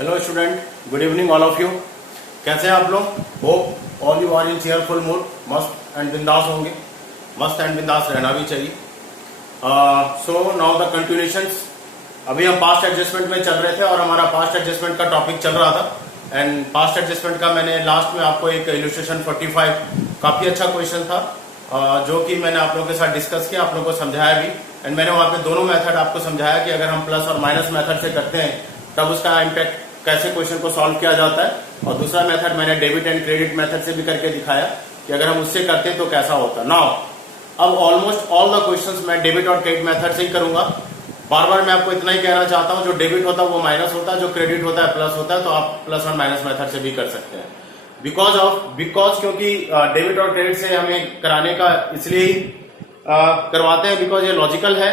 Hello student, good evening all of you. कैसे हैं आप लोग? Hope all you are in cheerful mood, मस्त एंड बिंदास होंगे। मस्त एंड बिंदास रहना भी चाहिए। So now the continuations. अभी हम पास्ट एडजस्टमेंट में चल रहे थे और हमारा पास्ट एडजस्टमेंट का टॉपिक चल रहा था। एंड पास्ट एडजस्टमेंट का मैंने लास्ट में आपको एक इलस्ट्रेशन 45 काफी अच्छा क्वेश्चन था, जो कि मैंने आप लोगों के साथ डिस्कस किया, आप लोगों को समझाया भी। एंड मैंने वहां पे दोनों मेथड आपको समझाया कि अगर हम प्लस और माइनस मेथड से करते हैं तब उसका इम्पैक्ट कैसे क्वेश्चन को सॉल्व किया जाता है, और दूसरा मेथड मैंने डेबिट एंड क्रेडिट मेथड से भी करके दिखाया कि अगर हम उससे करते हैं तो कैसा होता है। नाउ अब ऑलमोस्ट ऑल द क्वेश्चंस मैं डेबिट और क्रेडिट मेथड से ही करूंगा। बार बार मैं आपको इतना ही कहना चाहता हूं, जो डेबिट होता है वो माइनस होता है, जो क्रेडिट होता है प्लस होता है, तो आप प्लस और माइनस मेथड से भी कर सकते हैं। बिकॉज क्योंकि डेबिट और क्रेडिट से हमें कराने का इसलिए ही करवाते हैं बिकॉज ये लॉजिकल है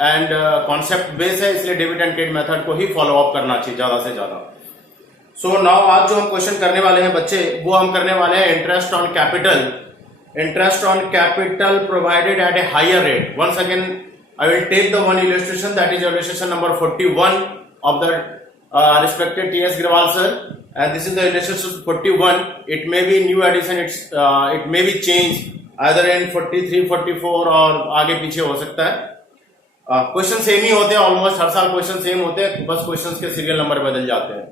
एंड कॉन्सेप्ट बेस है, इसलिए डेबिट एंड क्रेडिट मेथड को ही फॉलो अप करना चाहिए ज्यादा से ज्यादा। सो नाउ आज जो हम क्वेश्चन करने वाले हैं बच्चे, वो हम करने वाले हैं interest on capital provided at a higher rate. Once again I will take the one illustration, that is illustration number 41 of the respected T.S. Agrawal sir, and this is the illustration 41. It may be new addition, it may be changed either in 43, 44 और आगे पीछे हो सकता है। Question same ही होते हैं, almost हर साल question same होते हैं, बस क्वेश्चंस के सीरियल नंबर बदल जाते हैं।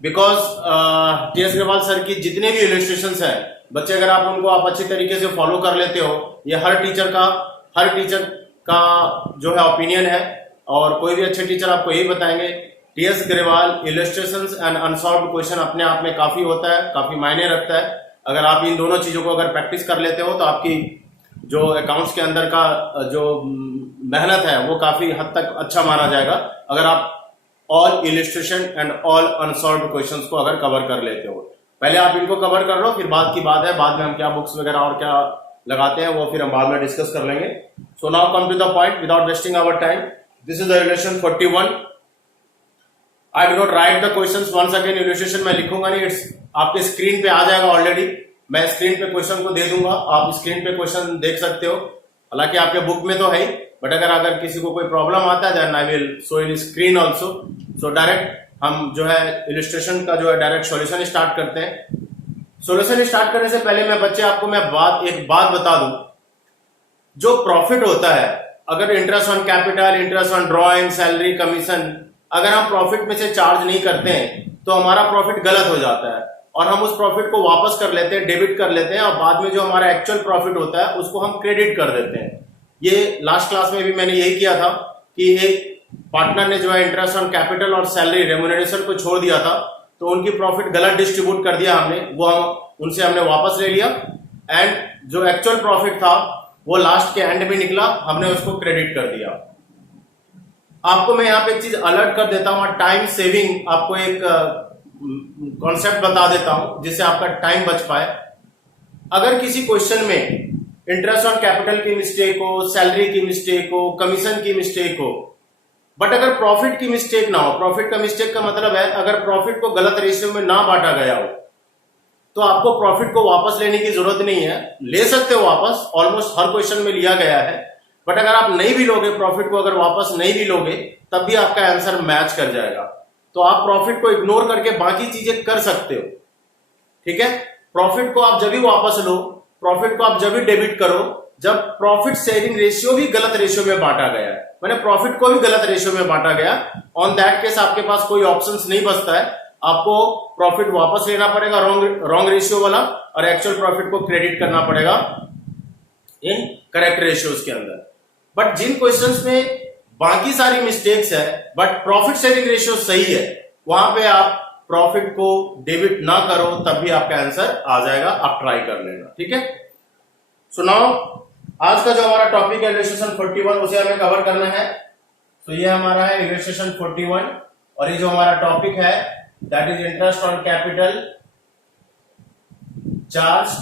Because T.S. Agrawal सर की जितने भी इलिस्ट्रेशंस हैं बच्चे, अगर आप उनको अच्छी तरीके से फॉलो कर लेते हो, ये हर टीचर का जो है ओपिनियन है, और कोई भी अच्छे टीचर आपको यही बताएंगे। TS Agarwal illustrations and unsolved question अपने आप में काफी होता है, काफी मायने रखता है। अगर आप इन दोनों चीजों को अगर प्रैक्टिस कर लेते हो तो आपकी जो अकाउंट्स के अंदर का जो मेहनत है वो काफी हद तक अच्छा माना जाएगा, अगर आप all illustration and all unsolved questions को अगर कवर कर लेते हो। पहले आप इनको कवर कर लो, फिर बाद की बात है, बाद में हम क्या बुक्स वगैरह और क्या लगाते हैं वो फिर हम बाद में डिस्कस कर लेंगे। So now come to the point without wasting our time. This is the illustration 41। I do not write the questions once again. Illustration मैं लिखूंगा नहीं, इट्स आपके स्क्रीन पे आ जाएगा ऑलरेडी। मैं स्क्रीन पे क्वेश्चन को दे दूंगा, आप स्क्रीन पे क्वेश्चन देख सकते हो। हालांकि आपके बुक में तो है, बट अगर किसी को कोई प्रॉब्लम आता है then I will show in screen also. So direct हम जो है इलस्ट्रेशन का जो है डायरेक्ट सॉल्यूशन स्टार्ट करते हैं। सॉल्यूशन स्टार्ट करने से पहले मैं बच्चे आपको एक बात बता दूं, जो प्रॉफिट होता है, अगर interest on capital, interest on drawing, salary, commission, अगर हम प्रॉफिट में से चार्ज नहीं करते हैं तो हमारा प्रॉफिट गलत हो जाता है और हम उस प्रॉफिट को वापस कर लेते हैं, डेबिट कर लेते हैं, और बाद में जो हमारा एक्चुअल प्रॉफिट होता है उसको हम क्रेडिट कर देते हैं। ये लास्ट क्लास में भी मैंने यही किया था कि एक पार्टनर ने जो है इंटरेस्ट ऑन कैपिटल और सैलरी रेम्यूनरेशन को छोड़ दिया था, तो उनकी प्रॉफिट गलत डिस्ट्रीब्यूट कर दिया हमने, वो उनसे हमने वापस ले लिया, एंड जो एक्चुअल प्रॉफिट था वो लास्ट के एंड में निकला, हमने उसको क्रेडिट कर दिया। आपको मैं यहाँ पे एक चीज अलर्ट कर देता हूँ, टाइम सेविंग, आपको एक कॉन्सेप्ट बता देता हूं जिससे आपका टाइम बच पाए। अगर किसी क्वेश्चन में इंटरेस्ट ऑन कैपिटल की मिस्टेक हो, सैलरी की मिस्टेक हो, कमीशन की मिस्टेक हो, बट अगर प्रॉफिट की मिस्टेक ना हो, प्रॉफिट का मिस्टेक का मतलब है अगर प्रॉफिट को गलत रेशियो में ना बांटा गया हो, तो आपको प्रॉफिट को वापस लेने की जरूरत नहीं है। ले सकते हो वापस, ऑलमोस्ट हर क्वेश्चन में लिया गया है, बट अगर आप नहीं भी लोगे प्रॉफिट को, अगर वापस नहीं भी लोगे तब भी आपका आंसर मैच कर जाएगा। तो आप प्रॉफिट को इग्नोर करके बाकी चीजें कर सकते हो, ठीक है। प्रॉफिट को आप जब भी वापस लो, प्रॉफिट को आप जब भी डेबिट करो जब प्रॉफिट शेयरिंग रेशियो भी गलत रेशियो में बांटा गया है, मैंने प्रॉफिट को भी गलत रेशियो में बांटा गया, ऑन दैट केस आपके पास कोई ऑप्शंस नहीं बचता है, आपको प्रॉफिट वापस लेना पड़ेगा रॉन्ग रेशियो वाला, और एक्चुअल प्रॉफिट को क्रेडिट करना पड़ेगा इन करेक्ट रेशियोज के अंदर। बट जिन क्वेश्चंस में बाकी सारी मिस्टेक्स है बट प्रॉफिट शेयरिंग रेशियो सही है, वहां पे आप प्रॉफिट को डेबिट ना करो तब भी आपका आंसर आ जाएगा, आप ट्राई कर लेना, ठीक है। सो नाउ आज का जो हमारा टॉपिक है इलस्ट्रेशन 41, उसे हमें कवर करना है। तो ये हमारा है इलस्ट्रेशन 41, और ये जो हमारा टॉपिक है that is interest on capital charge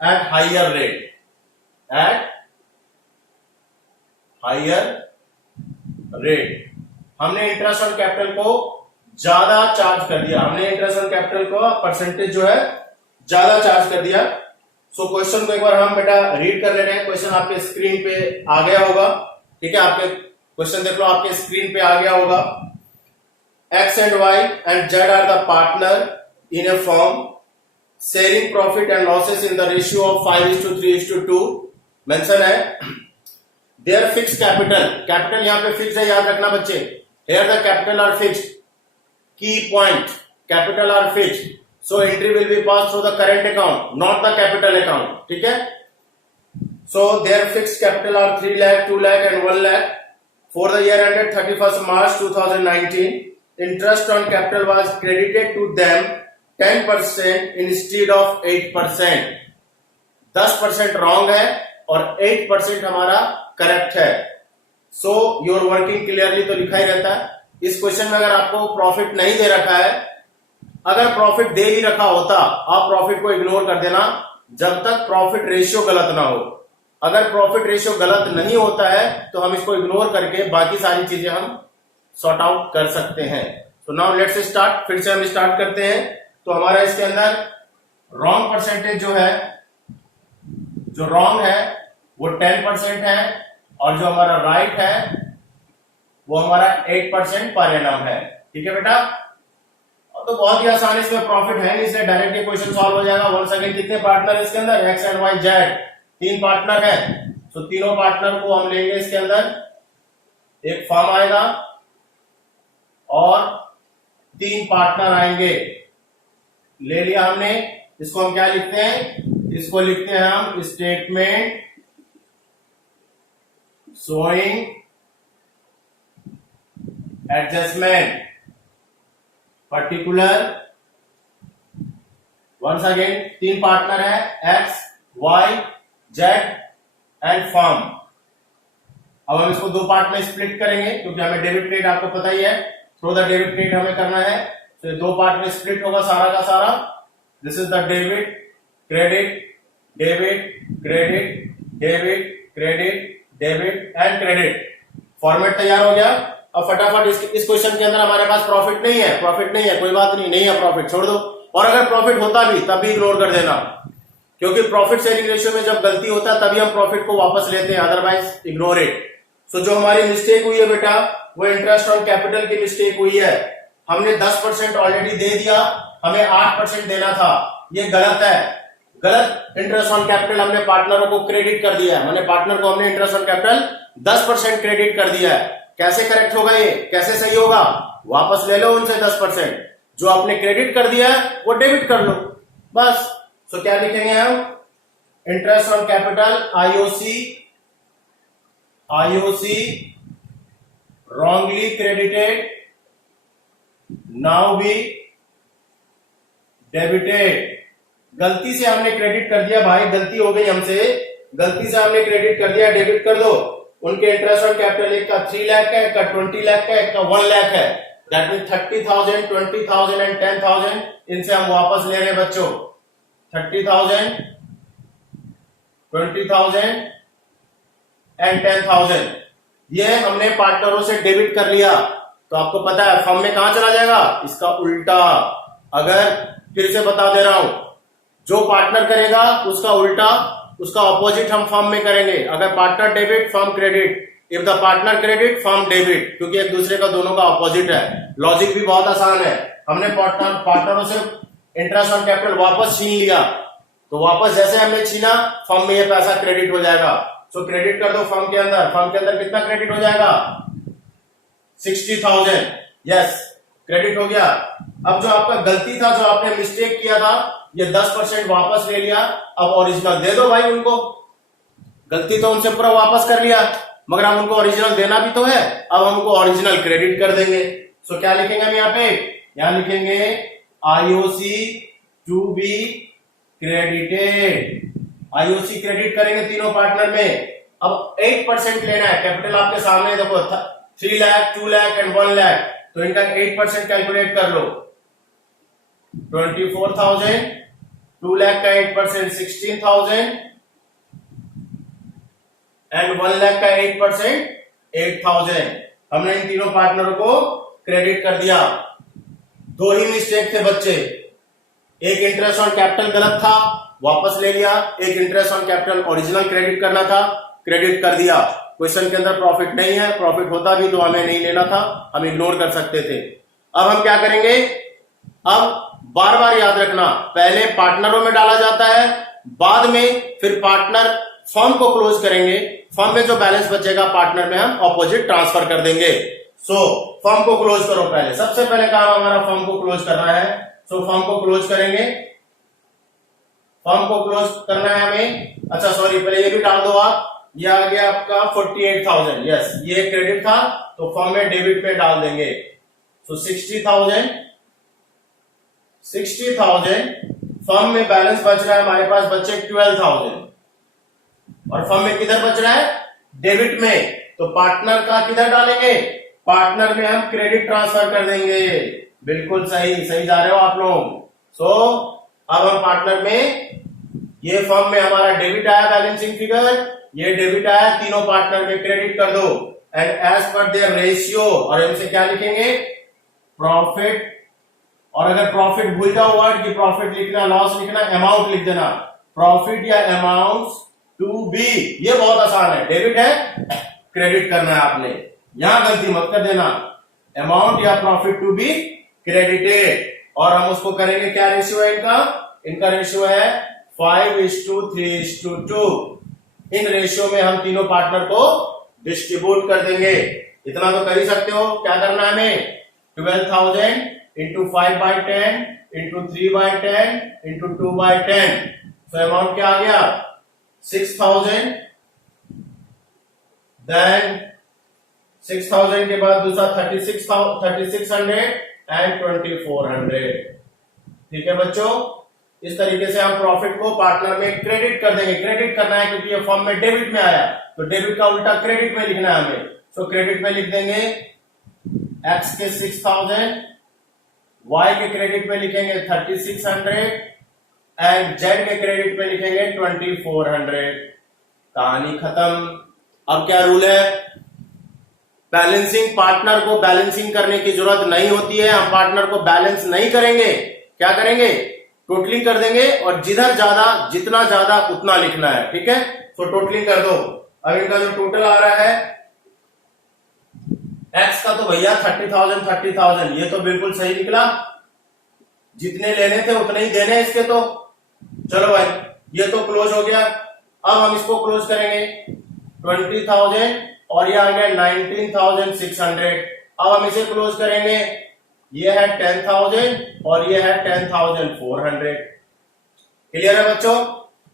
at higher rate, at higher rate. हमने इंटरेस्ट ऑन कैपिटल को ज्यादा चार्ज कर दिया, हमने इंटरेस्ट ऑन कैपिटल को परसेंटेज जो है ज्यादा चार्ज कर दिया। सो क्वेश्चन को एक बार हम बेटा रीड कर ले रहे हैं। क्वेश्चन आपके स्क्रीन पे आ गया होगा, ठीक है, आपके क्वेश्चन देख लो, आपके स्क्रीन पे आ गया होगा। X and Y and Z are the partner in a firm, sharing profit and losses in the ratio of 5:3:2. Mention है their fixed capital, कैपिटल यहाँ पे फिक्स है, याद रखना बच्चे. Here the capital are fixed. Key point, capital are fixed. So entry will be passed through the current account, not the capital account. ठीक है. So their fixed capital are 3 lakh, 2 lakh and 1 lakh. For the year ended 31st March 2019, interest on capital was credited to them 10% instead of 8%. 10% wrong है और 8% हमारा correct है. So your working clearly तो लिखा ही रहता है. इस क्वेश्चन में अगर आपको प्रॉफिट नहीं दे रखा है, अगर प्रॉफिट दे भी रखा होता, आप प्रॉफिट को इग्नोर कर देना जब तक प्रॉफिट रेशियो गलत ना हो. अगर प्रॉफिट रेशियो गलत नहीं होता है तो हम इसको इग्नोर करके बाकी सारी चीजें हम सॉर्ट आउट कर सकते हैं. तो नाउ लेट्स स्टार्ट. फिर से हम स्टार्ट करते हैं. तो हमारा इसके अंदर रॉन्ग परसेंटेज जो है, जो रॉन्ग है वो 10% है और जो हमारा राइट है वो हमारा 8% पर एनम है. ठीक है बेटा. तो बहुत ही आसान इसमें प्रॉफिट है, इसलिए डायरेक्ट ये क्वेश्चन सॉल्व हो जाएगा. वंस अगेन कितने पार्टनर इसके अंदर, X and Y Z, 3 partner है. तो तीनों पार्टनर को हम लेंगे. इसके अंदर एक फर्म आएगा और 3 पार्टनर आएंगे. ले लिया हमने. इसको हम क्या लिखते हैं, इसको लिखते हैं हम statement showing adjustment particular. Once again 3 partner है, X, Y, Z and firm. अब हम इसको 2 पार्ट में स्प्लिट करेंगे क्योंकि हमें डेबिट क्रेडिट आपको पता ही है, थ्रू द डेबिट क्रेडिट हमें करना है. तो 2 पार्ट में स्प्लिट होगा सारा का सारा. This is the debit credit, debit credit, debit credit, debit and credit. Format तैयार हो गया. अब फटाफट इस क्वेश्चन के अंदर हमारे पास प्रॉफिट नहीं है, प्रॉफिट नहीं है, कोई बात नहीं, नहीं है प्रॉफिट, छोड़ दो. और अगर प्रॉफिट होता भी तब भी इग्नोर कर देना, क्योंकि प्रॉफिट शेयरिंग रेशियो में जब गलती होता है तभी हम प्रॉफिट को वापस लेते हैं, अदरवाइज इग्नोर इट. सो जो हमारी मिस्टेक हुई है बेटा वो इंटरेस्ट ऑन कैपिटल की मिस्टेक हुई है. हमने 10% ऑलरेडी दे दिया, हमें 8% देना था, ये गलत है. गलत इंटरेस्ट ऑन कैपिटल हमने पार्टनरों को क्रेडिट कर दिया है. मैंने पार्टनर को हमने इंटरेस्ट ऑन कैपिटल 10% क्रेडिट कर दिया है. कैसे करेक्ट होगा, ये कैसे सही होगा, वापस ले लो उनसे 10%. जो आपने क्रेडिट कर दिया है वो डेबिट कर लो बस. सो क्या लिखेंगे हम, interest on capital IOC wrongly credited now be debited. गलती से हमने क्रेडिट कर दिया भाई, गलती हो गई हमसे, गलती से हमने क्रेडिट कर दिया, डेबिट कर दो. उनके इंटरेस्ट ऑन कैपिटल एक का 3 लाख है, एक का 20 लाख है, एक का 1 लाख है. दैट मीन 30,000, 20,000 एंड 10,000 इनसे हम वापस ले रहे हैं बच्चों. 30,000, 20,000 एंड 10,000 ये हमने पार्टनरों से डेबिट कर लिया. तो आपको पता है फर्म में कहां चला जाएगा, इसका उल्टा. अगर फिर से बता दे रहा हूं, जो पार्टनर करेगा उसका उल्टा, उसका ऑपोजिट हम फर्म में करेंगे. अगर partner debit, firm credit. If the partner credit, firm debit, क्योंकि एक दूसरे का दोनों का ऑपोजिट है. लॉजिक भी बहुत आसान है. हमने पार्टनरों से इंटरेस्ट ऑन कैपिटल वापस छीन लिया, तो वापस जैसे हमने छीना फर्म में ये पैसा क्रेडिट हो जाएगा. सो क्रेडिट कर दो फर्म के अंदर. फर्म के अंदर कितना क्रेडिट हो जाएगा, 60,000. यस, क्रेडिट हो गया. अब जो आपका गलती था, जो आपने मिस्टेक किया था, ये 10% वापस ले लिया. अब ओरिजिनल दे दो भाई उनको. गलती तो उनसे पूरा वापस कर लिया, मगर हम उनको ओरिजिनल देना भी तो है. अब हमको ओरिजिनल क्रेडिट कर देंगे. सो क्या लिखेंगे हम यहाँ पे, यहां लिखेंगे IOC to be credited. IOC credit करेंगे तीनों पार्टनर में. अब 8% लेना है. कैपिटल आपके सामने देखो, 3 लाख, 2 लाख एंड 1 लाख. तो इनका 8% कैलकुलेट कर लो. 24,000, 2 लाख का 8% 16,000 एंड 1 लाख का 8% 8,000. हमने इन तीनों पार्टनरों को क्रेडिट कर दिया. 2 ही मिस्टेक थे बच्चे. एक इंटरेस्ट ऑन कैपिटल गलत था, वापस ले लिया. एक interest on capital original credit करना था, क्रेडिट कर दिया. क्वेश्चन के अंदर प्रॉफिट नहीं है, प्रॉफिट होता भी तो हमें नहीं लेना था, हम इग्नोर कर सकते थे. अब हम क्या करेंगे, अब बार बार याद रखना, पहले पार्टनरों में डाला जाता है, बाद में फिर पार्टनर फर्म को क्लोज करेंगे, फर्म में जो बैलेंस बचेगा पार्टनर में हम ऑपोजिट ट्रांसफर कर देंगे। सो फर्म को क्लोज करो, पहले सबसे पहले काम हमारा फर्म को क्लोज करना है। सो फर्म को क्लोज करेंगे, फर्म को क्लोज करना है हमें। अच्छा सॉरी, पहले ये भी डाल दो आप, ये आ गया आपका 48,000, यस ये क्रेडिट था तो फर्म में डेबिट में डाल देंगे। सो 60,000 फर्म में बैलेंस बच रहा है हमारे पास, बचे 12,000 और फर्म में किधर बच रहा है, डेबिट में, तो पार्टनर का किधर डालेंगे, पार्टनर में हम क्रेडिट ट्रांसफर कर देंगे। बिल्कुल सही जा रहे हो आप लोग। सो अब हम पार्टनर में, ये फर्म में हमारा डेबिट आया बैलेंसिंग फिगर, ये डेबिट आया, तीनों पार्टनर में क्रेडिट कर दो and as per their ratio, और हमसे क्या लिखेंगे, प्रॉफिट। और अगर प्रॉफिट भूल जाओ वर्ड की प्रॉफिट लिखना, लॉस लिखना, अमाउंट लिख देना, प्रॉफिट या अमाउंट टू बी, ये बहुत आसान है, डेबिट है क्रेडिट करना है आपने, यहां गलती मत कर देना, अमाउंट या प्रॉफिट टू बी क्रेडिटेड। और हम उसको करेंगे, क्या रेशियो है इनका रेशियो है 5:3:2। इन रेशियो में हम तीनों पार्टनर को डिस्ट्रीब्यूट कर देंगे। इतना तो कर ही सकते हो, क्या करना है हमें, 12,000 इंटू 5/10 इंटू 3/10 इंटू 2/10, तो अमाउंट क्या आ गया 6,000। देन 6,000 के बाद दूसरा 3600 एंड 2400। ठीक है बच्चों, इस तरीके से हम प्रॉफिट को पार्टनर में क्रेडिट कर देंगे। क्रेडिट करना है क्योंकि ये फॉर्म में डेबिट में आया, तो डेबिट का उल्टा क्रेडिट में लिखना है हमें। सो क्रेडिट में लिख देंगे एक्स के 6,000, वाई के क्रेडिट में लिखेंगे 3600 एंड जेड के क्रेडिट में लिखेंगे 2400। कहानी खत्म। अब क्या रूल है, बैलेंसिंग, पार्टनर को बैलेंसिंग करने की जरूरत नहीं होती है, हम पार्टनर को बैलेंस नहीं करेंगे, क्या करेंगे, टोटलिंग कर देंगे और जिधर ज्यादा, जितना ज्यादा उतना लिखना है। ठीक है, तो टोटलिंग कर दो। अब इनका जो टोटल आ रहा है एक्स का, तो भैया 30,000, ये तो बिल्कुल सही निकला, जितने लेने थे उतने ही देने इसके, तो चलो भाई ये तो क्लोज हो गया। अब हम इसको क्लोज करेंगे 20,000 और ये आ गया 19,600। अब हम इसे क्लोज करेंगे, ये है 10,000 और ये है 10,400। क्लियर है बच्चों।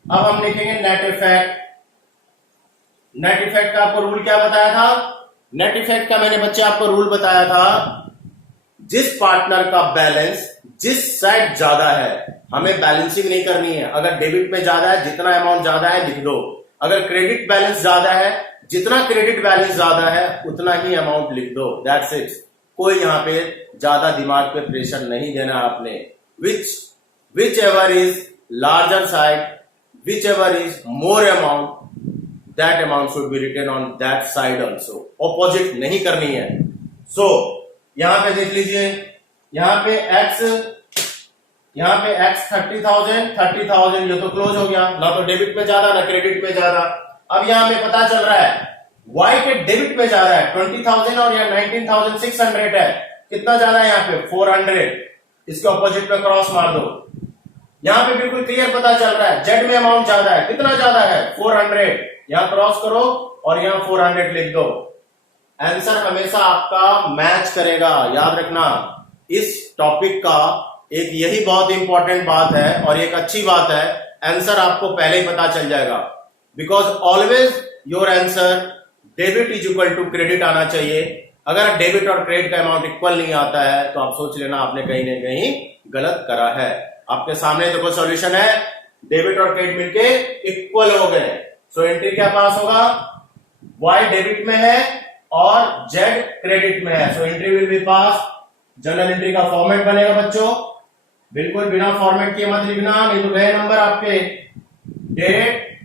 अब हम लिखेंगे नेट इफेक्ट। नेट इफेक्ट का आपको रूल क्या बताया था, नेट इफेक्ट का मैंने बच्चे आपको रूल बताया था, जिस पार्टनर का बैलेंस जिस साइड ज्यादा है, हमें बैलेंसिंग नहीं करनी है। अगर डेबिट में ज्यादा है, जितना अमाउंट ज्यादा है लिख दो, अगर क्रेडिट बैलेंस ज्यादा है, जितना क्रेडिट बैलेंस ज्यादा है उतना ही अमाउंट लिख दो, दैट्स इट। कोई यहां पे ज्यादा दिमाग पे प्रेशर नहीं देना आपने। Whichever is larger side, whichever is more amount, that amount should be written on that side also, opposite नहीं करनी है। सो यहां पे देख लीजिए, यहां पे x 30,000 ये तो क्लोज हो गया, ना तो डेबिट में ज्यादा ना क्रेडिट में ज्यादा। अब यहां हमें पता चल रहा है y के डेबिट में ज्यादा है 20,000 और यहाँ 19,600 है, कितना ज्यादा है यहाँ पे 400, इसके ऑपोजिट पे क्रॉस मार दो। यहां पे बिल्कुल क्लियर पता चल रहा है जेड में अमाउंट ज्यादा है, कितना ज्यादा है 400, यहां क्रॉस करो और यहां 400 लिख दो। आंसर हमेशा आपका मैच करेगा, याद रखना। इस टॉपिक का एक यही बहुत इंपॉर्टेंट बात है और एक अच्छी बात है, आंसर आपको पहले ही पता चल जाएगा, because always your answer debit is equal to credit आना चाहिए। अगर डेबिट और क्रेडिट का अमाउंट इक्वल नहीं आता है तो आप सोच लेना आपने कहीं ना कहीं गलत करा है। आपके सामने देखो सॉल्यूशन है, डेबिट और क्रेडिट मिलके इक्वल हो गए। सो एंट्री क्या पास होगा, y डेबिट में है और z क्रेडिट में है, so entry will be pass. General entry का फॉर्मेट बनेगा बच्चों, बिल्कुल बिना फॉर्मेट किए मत लिखना, नहीं तो गए नंबर आपके। Date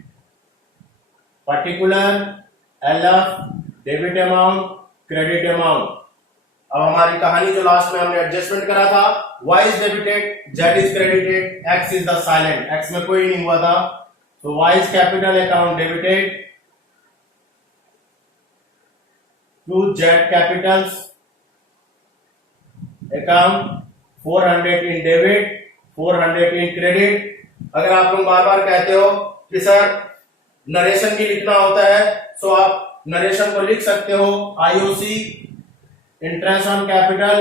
particular LF debit amount credit amount. अब हमारी कहानी जो लास्ट में हमने एडजस्टमेंट करा था, y is debited, z is credited, x is the silent, x में कोई नहीं हुआ था, तो y is capital account debited to z capitals account, 400 in debit, 400 in credit. अगर आप लोग बार बार कहते हो कि सर नरेशन भी लिखना होता है, तो आप नरेशन को लिख सकते हो IOC, interest on capital,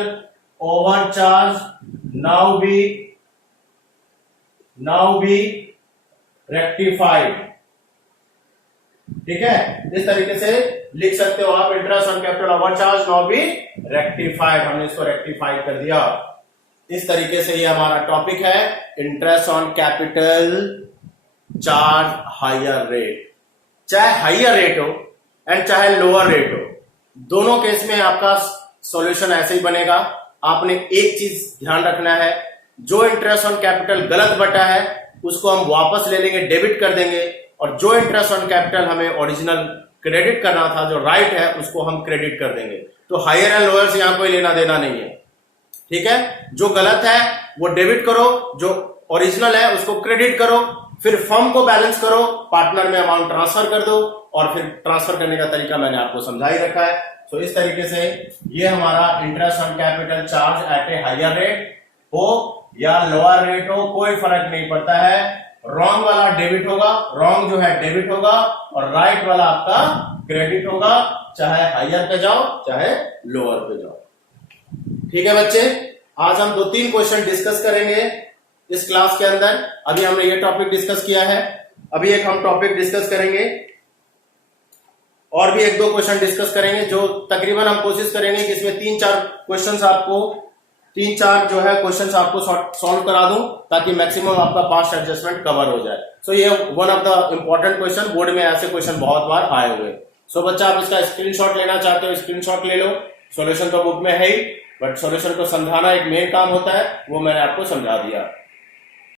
overcharge, now be rectified. ठीक है, इस तरीके से लिख सकते हो आप, interest on capital overcharge now be rectified. हमने इसको रेक्टिफाइड कर दिया। इस तरीके से ये हमारा टॉपिक है, interest on capital charge higher rate. चाहे हायर रेट हो एंड चाहे लोअर रेट हो, दोनों केस में आपका सॉल्यूशन ऐसे ही बनेगा। आपने एक चीज ध्यान रखना है, जो इंटरेस्ट ऑन कैपिटल गलत बटा है उसको हम वापस ले लेंगे, डेबिट कर देंगे, और जो इंटरेस्ट ऑन कैपिटल हमें ओरिजिनल क्रेडिट करना था, जो राइट है, उसको हम क्रेडिट कर देंगे। तो हायर एंड लोअर से यहां कोई लेना देना नहीं है। ठीक है, जो गलत है वो डेबिट करो, जो ओरिजिनल है उसको क्रेडिट करो, फिर फर्म को बैलेंस करो, पार्टनर में अमाउंट ट्रांसफर कर दो, और फिर ट्रांसफर करने का तरीका मैंने आपको समझा ही रखा है। तो इस तरीके से ये हमारा interest on capital charge at a higher rate हो या लोअर रेट हो, कोई फर्क नहीं पड़ता है। रॉन्ग वाला डेबिट होगा, रॉन्ग जो है डेबिट होगा, और राइट वाला आपका क्रेडिट होगा, चाहे हायर पे जाओ चाहे लोअर पे जाओ। ठीक है बच्चे, आज हम 2-3 क्वेश्चन डिस्कस करेंगे इस क्लास के अंदर। अभी हमने ये टॉपिक डिस्कस किया है, अभी एक हम टॉपिक डिस्कस करेंगे, और भी 1-2 क्वेश्चन डिस्कस करेंगे, जो तकरीबन हम कोशिश करेंगे कि इसमें 3-4 क्वेश्चंस आपको 3-4 जो है क्वेश्चंस आपको सॉल्व करा दूं, ताकि मैक्सिमम आपका पास्ट एडजस्टमेंट कवर हो जाए। सो ये one of the important question, board में ऐसे क्वेश्चन बहुत बार आए हुए। सो बच्चा, आप इसका स्क्रीनशॉट लेना चाहते हो, स्क्रीनशॉट ले लो। सॉल्यूशन तो बुक में है ही, बट सॉल्यूशन को समझाना एक मेन काम होता है, वो मैंने आपको समझा दिया।